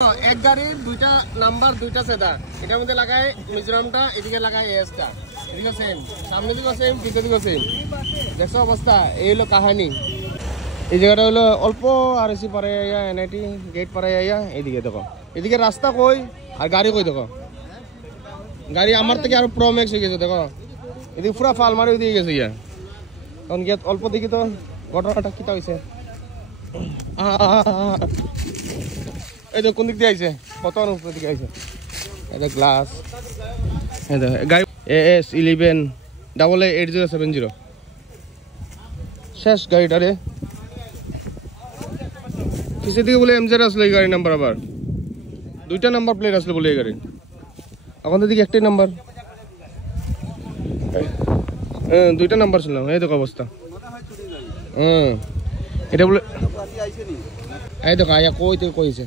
এক গাড়ির দুইটা নাম্বার দুইটা সেদা এটার মধ্যে লাগায় মিজোরামটা এদিকে লাগায় এসটা এদিকে সেম সামনে দিকে সেম পিছনে দিকে সেম দেখছো অবস্থা এই হলো কাহিনী এই জায়গাটা হলো অল্প আর এসি পারে আইয়া এনআইটি গেট পারে আইয়া এইদিকে দেখো এদিকে রাস্তা কই আর গাড়ি কই দেখো গাড়ি আমার থেকে আরো প্রো ম্যাক্স হয়ে গেছে দেখো এদিকে পুরা ফাল মারি দিয়ে গেছে ইয়া কারণ গিয়ে অল্প দেখি তো ঘটনাটা কিটা হয়েছে এই তো কোন দিক দিয়ে আইছে কত উপর দিকে আইছে এটা গ্লাস এই দেখো গাড়ি AS11888070 শেষ গাড়িটারে পিছে দিকে বলে MZ আসলে এই গাড়ি নাম্বার আবার দুইটা নাম্বার প্লেট আসলে বলে এই গাড়ি এখন দিকে একটাই নাম্বার দুইটা নাম্বার ছিল এই দেখো অবস্থা এটা বলে এই দেখো আয়া কইতে কইছে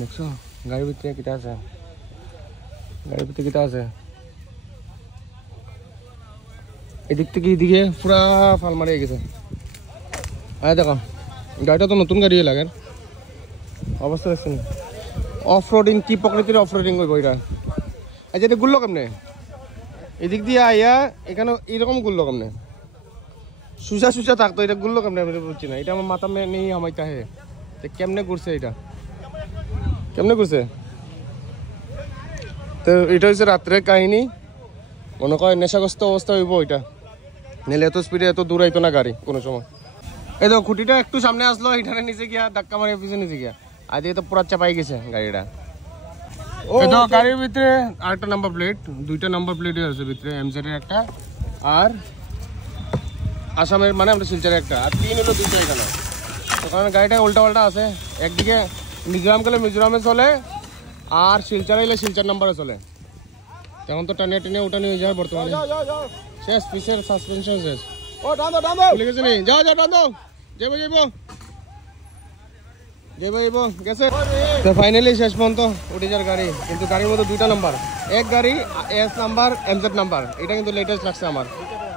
দেখছো গাড়ির ভিতরে কিটা আছে গাড়ির ভিতরে কিটা আছে এদিক থেকে এদিকে পুরা ফাল মারিয়ে গেছে আয় দেখো গাড়িটা তো নতুন গাড়ি লাগে অবস্থা দেখছেন অফ রোডিং কি প্রকৃতির অফ রোডিং করবো এটা আচ্ছা এটা গুললো কেমনে এদিক দিয়ে আইয়া এখানে এরকম গুললো কেমনে সুসা সুসা থাকতো এটা গুললো কেমনে আমি বুঝছি না এটা আমার মাথা মে নেই আমাইতা হে কেমনে ঘুরছে এটা কেমনে ঘুরছে তো এটা হচ্ছে রাত্রের কাহিনী মনে করে নেশাগ্রস্ত অবস্থা হইব এটা নিলে এত স্পিডে এত দূর আইতো না গাড়ি কোনো সময় এই তো খুঁটিটা একটু সামনে আসলো এখানে নিচে গিয়া ধাক্কা মারি পিছনে নিচে গিয়া আজ তো পুরা চাপাই গেছে গাড়িটা তো গাড়ির ভিতরে আরেকটা নাম্বার প্লেট দুইটা নাম্বার প্লেট আছে ভিতরে MZ এর একটা আর আসামের মানে আমরা শিলচরের একটা আর তিন হলো দুইটা এখানে কারণ গাড়িটা উল্টা পাল্টা আছে একদিকে মিজোরাম গেলে মিজোরামে চলে আর শিলচর এলে শিলচর নাম্বারে চলে এখন তো টানে টেনে ওটা নিয়ে যায় বর্তমানে শেষ পিসের সাসপেনশন শেষ ভুলে গেছে নি যাও যাও টানো যাবো যাবো গেছে তো ফাইনালি শেষ পর্যন্ত উঠে যাওয়ার গাড়ি কিন্তু গাড়ির মধ্যে দুইটা নাম্বার এক গাড়ি S নাম্বার MZ নাম্বার এটা কিন্তু লেটেস্ট লাগছে আমার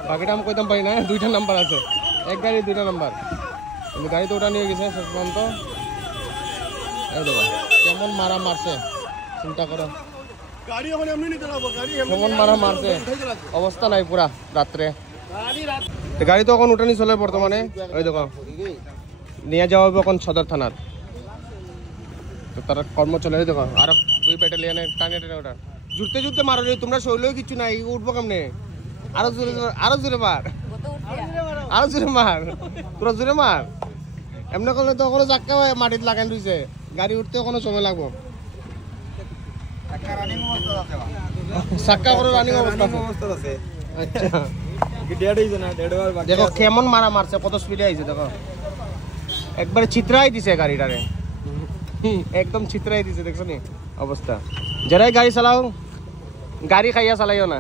বাকিটা আমি কইতাম পারি না দুইটা নাম্বার আছে এক গাড়ি দুইটা নাম্বার কিন্তু গাড়ি তো ওটা নিয়ে গেছে শেষ পর্যন্ত কেমন মারা মারছে চিন্তা করো কেমন মারা মারছে অবস্থা নাই পুরা রাত্রে গাড়ি তো এখন উঠানি চলে বর্তমানে ওই দেখো নিয়ে যাওয়া হবে এখন সদর থানার তো তারা কর্ম চলে দেখো আরো দুই ব্যাটালিয়ানে টানে টেনে ওটা জুড়তে জুড়তে মারো রে তোমরা শৈলেও কিছু নাই উঠবো কেমনে আরো জোরে মার আরো জোরে মার তোরা জোরে মার এমনি করলে তো কোনো চাক্কা মাটিতে লাগাই রয়েছে গাড়ি উঠতে কোনো সময় লাগবো চাক্কা করে রানিং অবস্থা আছে আচ্ছা দেখো কেমন মারা মারছে কত স্পিডে আইছে দেখো একবারে চিত্রাই দিছে গাড়িটারে একদম চিত্রাই দিছে দেখছো নি অবস্থা যারাই গাড়ি চালাও গাড়ি খাইয়া চালাইও না